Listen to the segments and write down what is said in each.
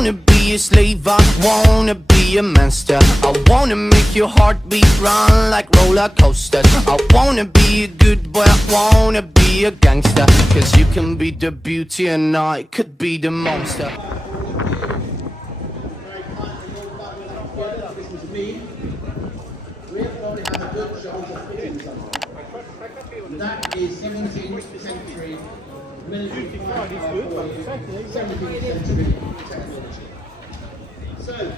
wanna be a slave, I wanna be a monster. I wanna make your heartbeat run like roller coasters. I wanna be a good boy, I wanna be a gangster. Cause you can be the beauty and I could be the monster. This was me. We probably have a good chance of hitting something. That is 17th century military firepower, 17th century technology. So,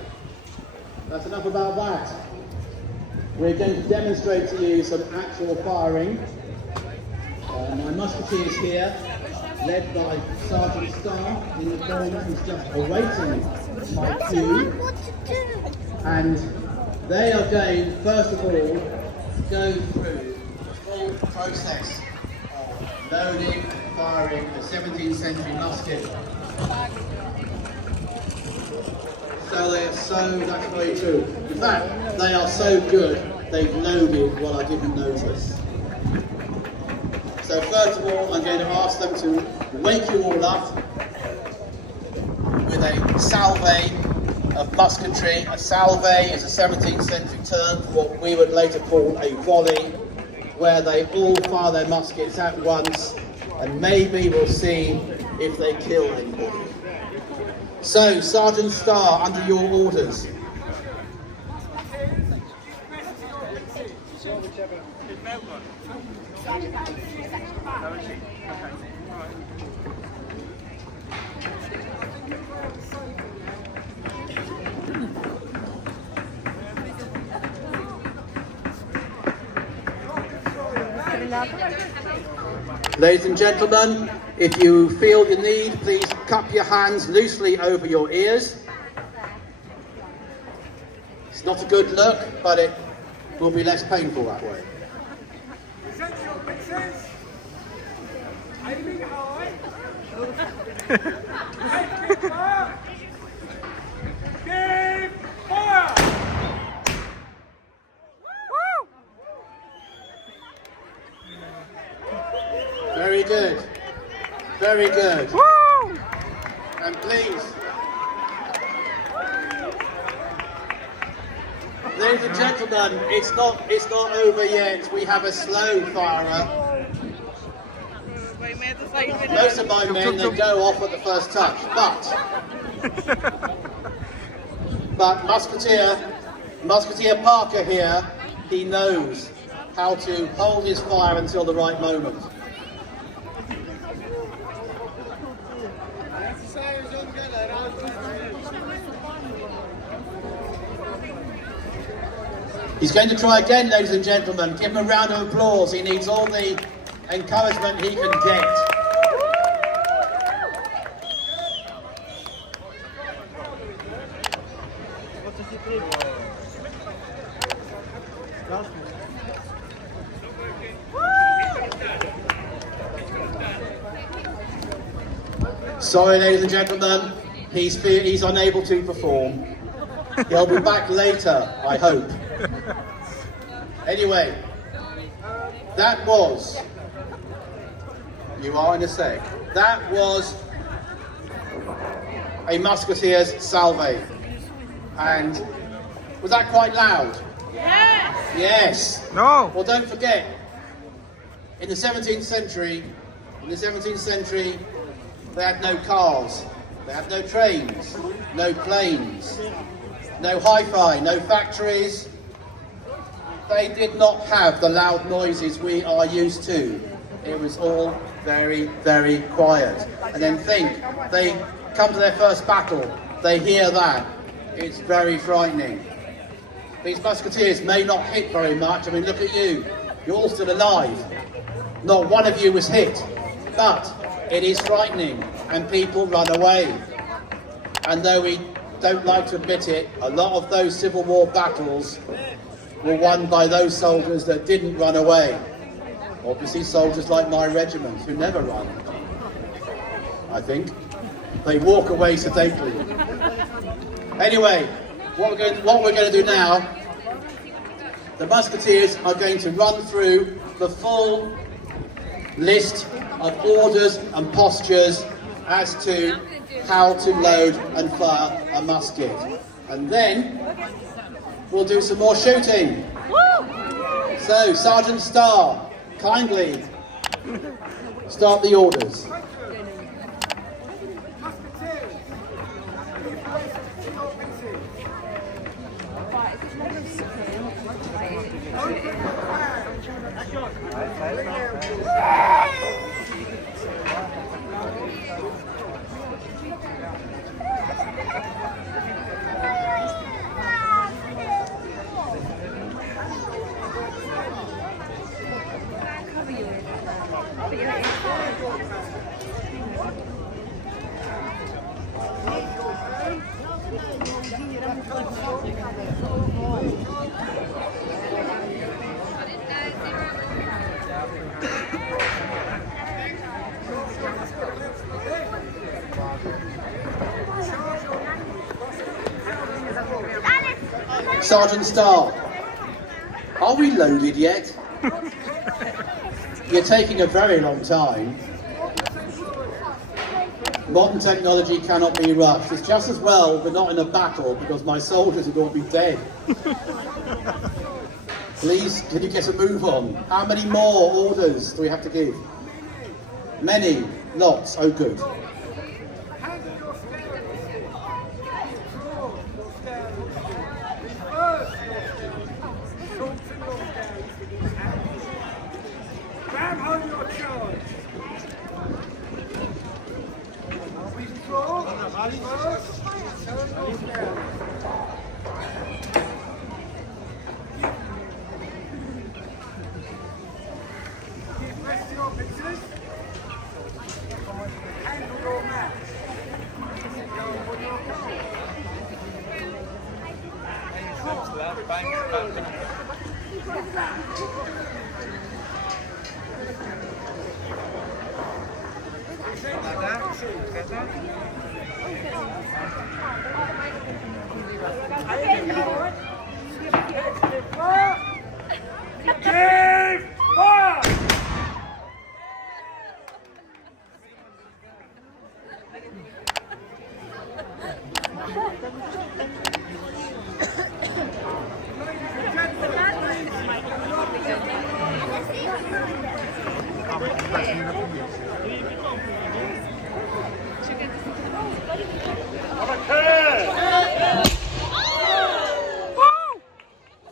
that's enough about that. We're going to demonstrate to you some actual firing. My musketeers here, led by Sergeant Starr in the corner, who's just awaiting my cue. And they are going, first of all, to go through the full process of loading and firing a 17th century musket. So they are that's very true. In fact, they are so good, they've loaded what I didn't notice. So first of all, I'm going to ask them to wake you all up with a salve of musketry. A salve is a 17th century term for what we would later call a volley, where they all fire their muskets at once, and maybe we'll see if they kill anybody. So, Sergeant Starr, under your orders. Ladies and gentlemen, if you feel the need, please cup your hands loosely over your ears. It's not a good look, but it will be less painful that way. Very good. Very good. Woo! And please, ladies and gentlemen, it's not over yet. We have a slow firer. Most of my men, they go off at the first touch, but Musketeer Parker here, he knows how to hold his fire until the right moment. He's going to try again, ladies and gentlemen. Give him a round of applause. He needs all the encouragement he can get. Sorry, ladies and gentlemen, he's unable to perform. He'll be back later, I hope. Anyway, that was, you are in a sec, that was a musketeer's salve. And was that quite loud? Yes! Yes! No! Well, don't forget, in the 17th century, they had no cars, they had no trains, no planes, no hi-fi, no factories. They did not have the loud noises we are used to. It was all very, very quiet. And then think, they come to their first battle, they hear that. It's very frightening. These musketeers may not hit very much. I mean, look at you. You're all still alive. Not one of you was hit. But it is frightening, and people run away. And though we don't like to admit it, a lot of those Civil War battles were won by those soldiers that didn't run away. Obviously soldiers like my regiment, who never run, I think. They walk away sedately. Anyway, what we're going to do now, the musketeers are going to run through the full list of orders and postures as to how to load and fire a musket. And then we'll do some more shooting. So, Sergeant Starr, kindly start the orders. Sergeant Starr, are we loaded yet? You're taking a very long time. Modern technology cannot be rushed. It's just as well we're not in a battle because my soldiers would all be dead. Please, can you get a move on? How many more orders do we have to give? Many. Lots. Oh, good.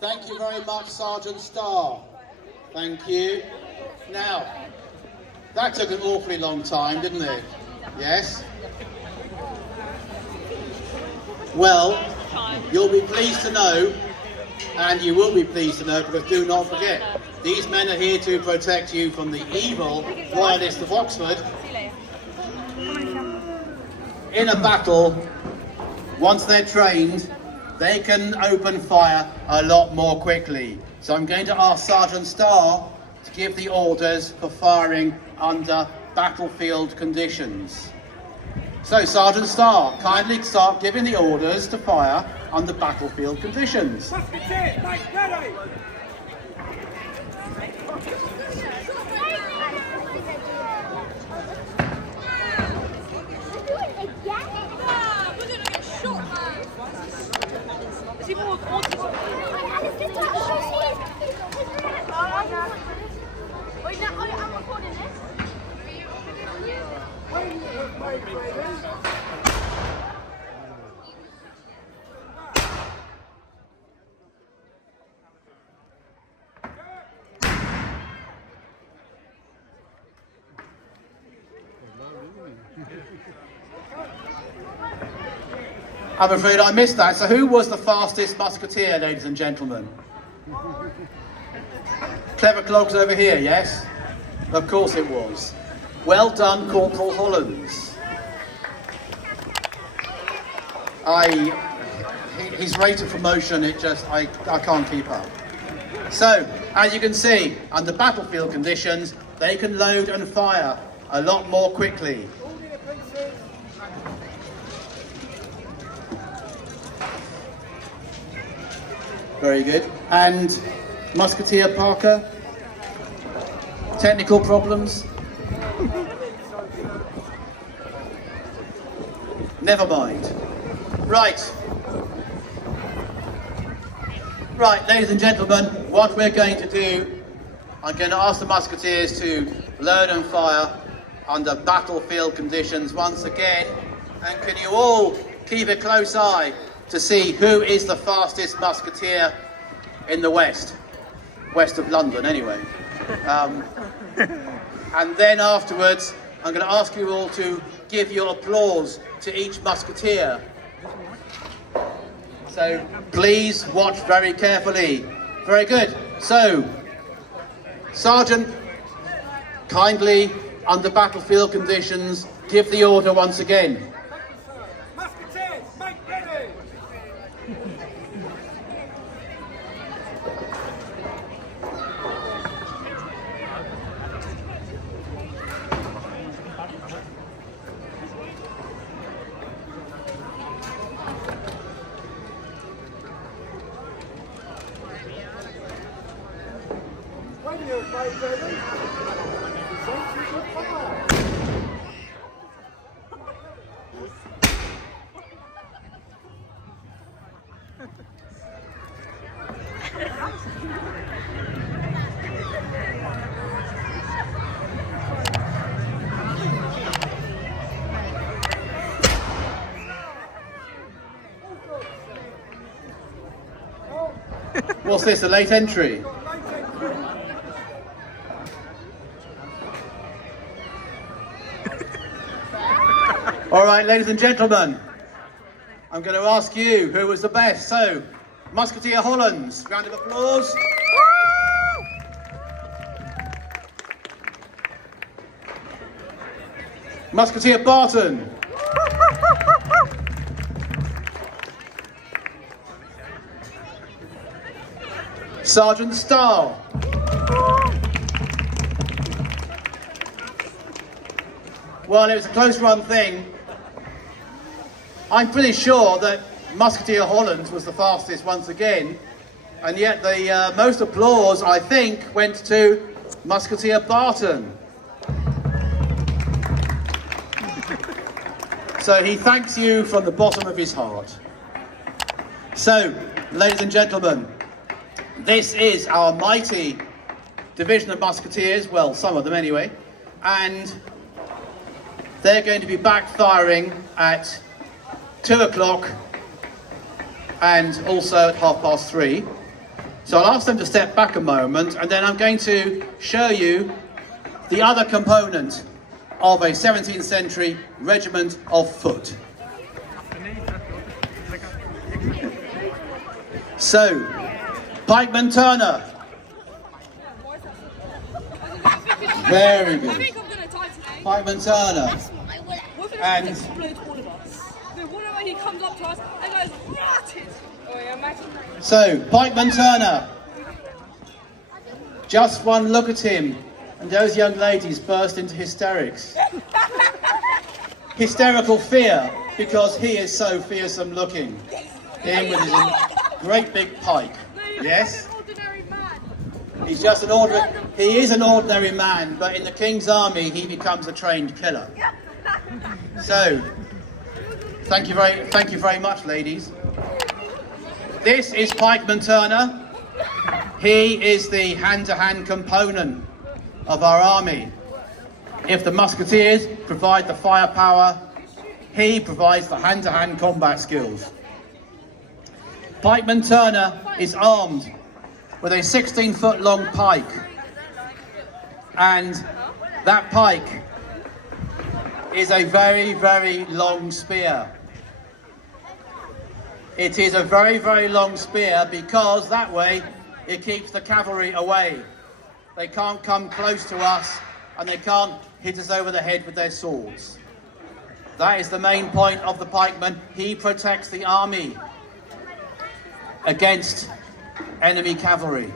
Thank you very much, Sergeant Starr. Thank you. Now, that took an awfully long time, didn't it? Yes? Well, you'll be pleased to know, and you will be pleased to know, because do not forget, these men are here to protect you from the evil Royalists of Oxford. In a battle, once they're trained, they can open fire a lot more quickly. So I'm going to ask Sergeant Starr to give the orders for firing under battlefield conditions. So Sergeant Starr, kindly start giving the orders to fire under battlefield conditions. I'm afraid I missed that. So who was the fastest musketeer, ladies and gentlemen? Clever clogs over here, yes? Of course it was. Well done, Corporal Hollands. His rate of promotion, I can't keep up. So, as you can see, under battlefield conditions, they can load and fire a lot more quickly. Very good. And Musketeer Parker? Technical problems? Never mind. Right. Right, ladies and gentlemen, what we're going to do, I'm going to ask the musketeers to load and fire under battlefield conditions once again. And can you all keep a close eye to see who is the fastest musketeer in the west of London anyway. And then afterwards, I'm going to ask you all to give your applause to each musketeer. So please watch very carefully. Very good. So, Sergeant, kindly, under battlefield conditions, give the order once again. Musketeers, make ready! When you're ready, sentries will fire. What's this, a late entry? All right, ladies and gentlemen, I'm going to ask you who was the best. So, Musketeer Hollands, round of applause. Musketeer Barton. Sergeant Starr. Well, it was a close run thing. I'm pretty sure that Musketeer Hollands was the fastest once again, and yet the most applause, I think, went to Musketeer Barton. So he thanks you from the bottom of his heart. So, ladies and gentlemen, this is our mighty division of musketeers, well, some of them anyway, and they're going to be backfiring at 2 o'clock and also at 3:30. So I'll ask them to step back a moment, and then I'm going to show you the other component of a 17th century regiment of foot. So, Pikeman Turner. Very good. Pikeman Turner. And he comes up to us and goes, "Rotted!" so, Pikeman Turner. Just one look at him, and those young ladies burst into hysterics. Hysterical fear, because he is so fearsome looking. Him with his great big pike. Yes? He's just an ordinary, he is an ordinary man, but in the King's Army he becomes a trained killer. So, thank you very much, ladies. This is Pikeman Turner. He is the hand-to-hand component of our army. If the musketeers provide the firepower, he provides the hand-to-hand combat skills. Pikeman Turner is armed with a 16-foot long pike, and that pike is a very, very long spear. It is a very, very long spear because that way it keeps the cavalry away. They can't come close to us and they can't hit us over the head with their swords. That is the main point of the pikeman. He protects the army against enemy cavalry.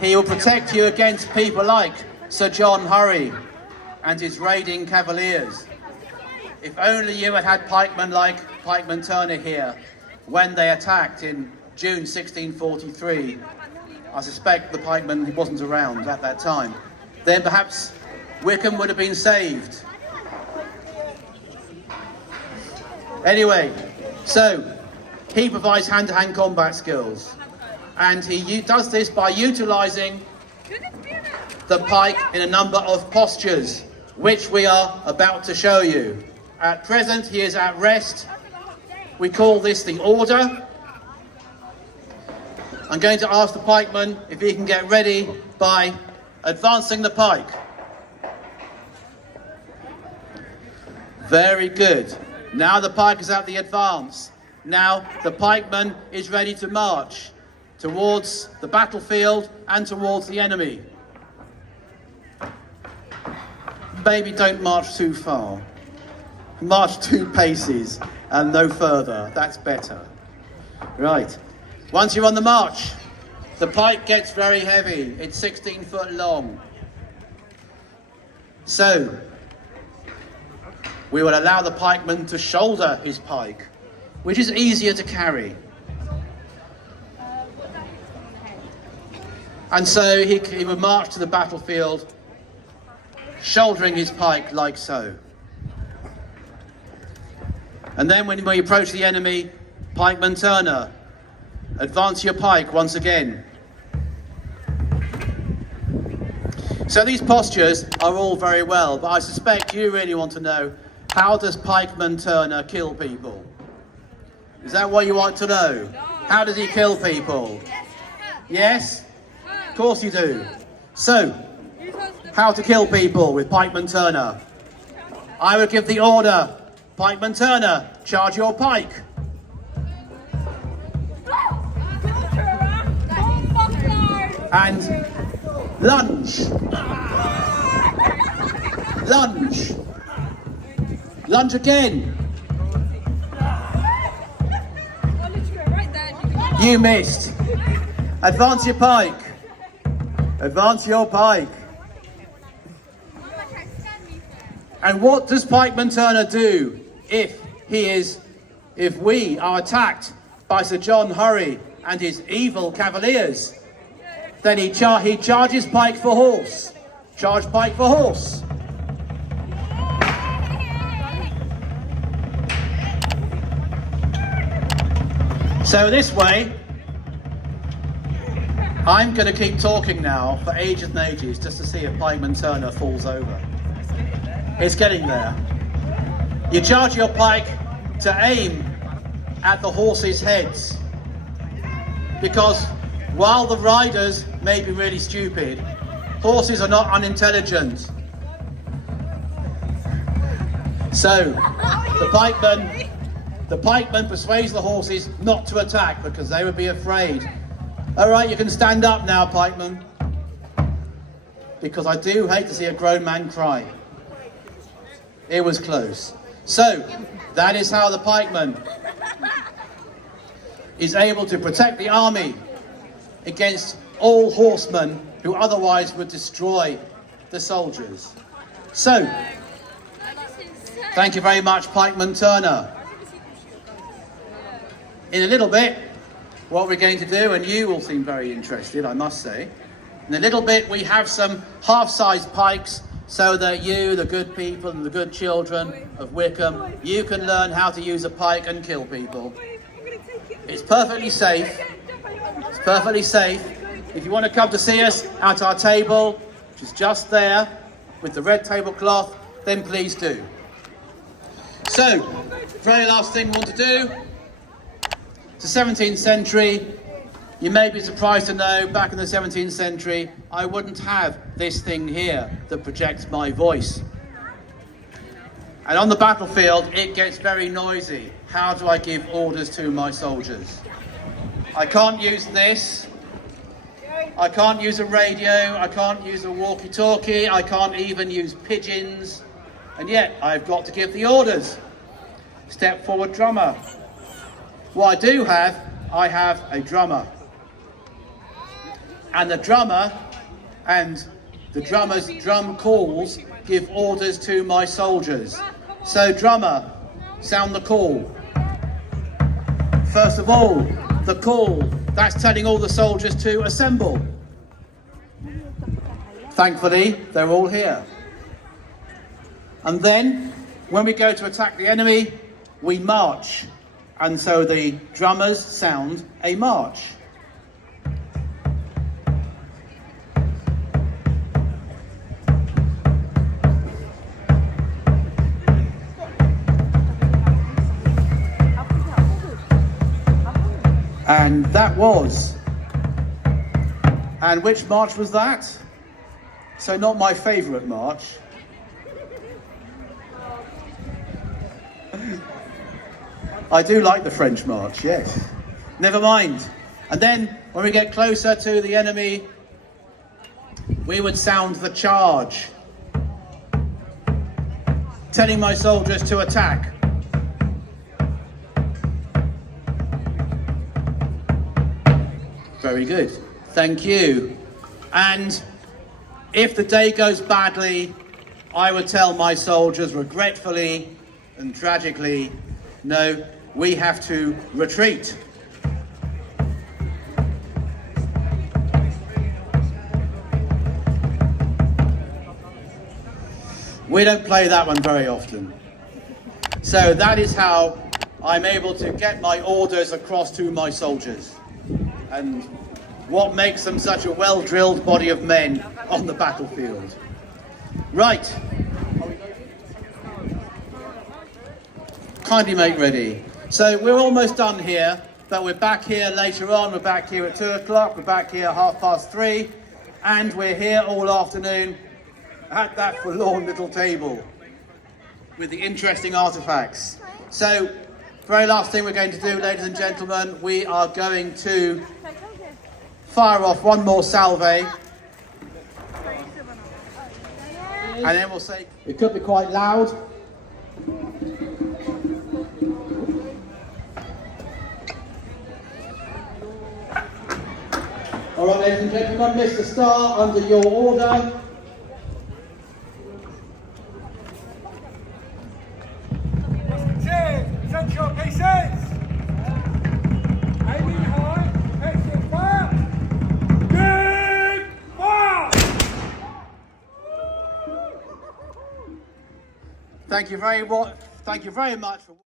He will protect you against people like Sir John Hurry and his raiding cavaliers. If only you had had pikemen like Pikeman Turner here when they attacked in June 1643. I suspect the pikeman wasn't around at that time. Then perhaps Wycombe would have been saved. Anyway, so he provides hand-to-hand combat skills, and he does this by utilising the pike in a number of postures, which we are about to show you. At present, he is at rest. We call this the order. I'm going to ask the pikeman if he can get ready by advancing the pike. Very good. Now the pike is at the advance. Now the pikeman is ready to march towards the battlefield and towards the enemy. Maybe don't march too far. March 2 paces and no further. That's better. Right. Once you're on the march, the pike gets very heavy. It's 16 foot long. So, we will allow the pikeman to shoulder his pike, which is easier to carry. And so he will march to the battlefield, shouldering his pike like so. And then when we approach the enemy, pikeman turner, advance your pike once again. So these postures are all very well, but I suspect you really want to know, how does pikeman turner kill people? Is that what you want to know? How does he kill people? Yes? Of course you do. So, how to kill people with pikeman turner? I would give the order, pikeman turner, charge your pike. And lunge. Lunge. Lunge again. You missed. Advance your pike. Advance your pike. And what does pikeman turner do if we are attacked by Sir John Hurry and his evil cavaliers? Then he charges pike for horse. Charge pike for horse. So this way, I'm going to keep talking now for ages and ages just to see if pikeman turner falls over. It's getting there. You charge your pike to aim at the horses' heads, because while the riders may be really stupid, horses are not unintelligent. So the pikeman persuades the horses not to attack because they would be afraid. All right, you can stand up now, pikeman, because I do hate to see a grown man cry. It was close. So that is how the pikeman is able to protect the army against all horsemen who otherwise would destroy the soldiers. So, thank you very much, pikeman turner. In a little bit, what we're going to do, and you all seem very interested, I must say, in a little bit we have some half-sized pikes so that you, the good people and the good children of Wycombe, you can learn how to use a pike and kill people. It's perfectly safe. It's perfectly safe. If you want to come to see us at our table, which is just there, with the red tablecloth, then please do. So, very last thing we want to do, it's the 17th century. You may be surprised to know, back in the 17th century, I wouldn't have this thing here that projects my voice. And on the battlefield, it gets very noisy. How do I give orders to my soldiers? I can't use this. I can't use a radio. I can't use a walkie-talkie. I can't even use pigeons. And yet, I've got to give the orders. Step forward, drummer. What I do have, I have a drummer. And the drummer and the drummer's drum calls give orders to my soldiers. So drummer, sound the call. First of all, the call, that's telling all the soldiers to assemble. Thankfully, they're all here. And then, when we go to attack the enemy, we march, and so the drummers sound a march. And that was. And which march was that? So not my favourite march. I do like the French march, yes. Never mind. And then when we get closer to the enemy, we would sound the charge, telling my soldiers to attack. Very good. Thank you. And if the day goes badly, I would tell my soldiers regretfully and tragically, no, we have to retreat. We don't play that one very often. So that is how I'm able to get my orders across to my soldiers, and what makes them such a well-drilled body of men on the battlefield. Right. Kindly make ready. So we're almost done here, but we're back here later on. We're back here at 2 o'clock, we're back here at 3:30, and we're here all afternoon at that forlorn little table with the interesting artifacts. So, very last thing we're going to do, ladies and gentlemen, we are going to fire off one more salve, and then we'll say, it could be quite loud. All right, ladies and gentlemen, Mr. Starr, under your order. Musketeers, set your pieces! Aiming high, exit fire! Good fire! Thank you very much for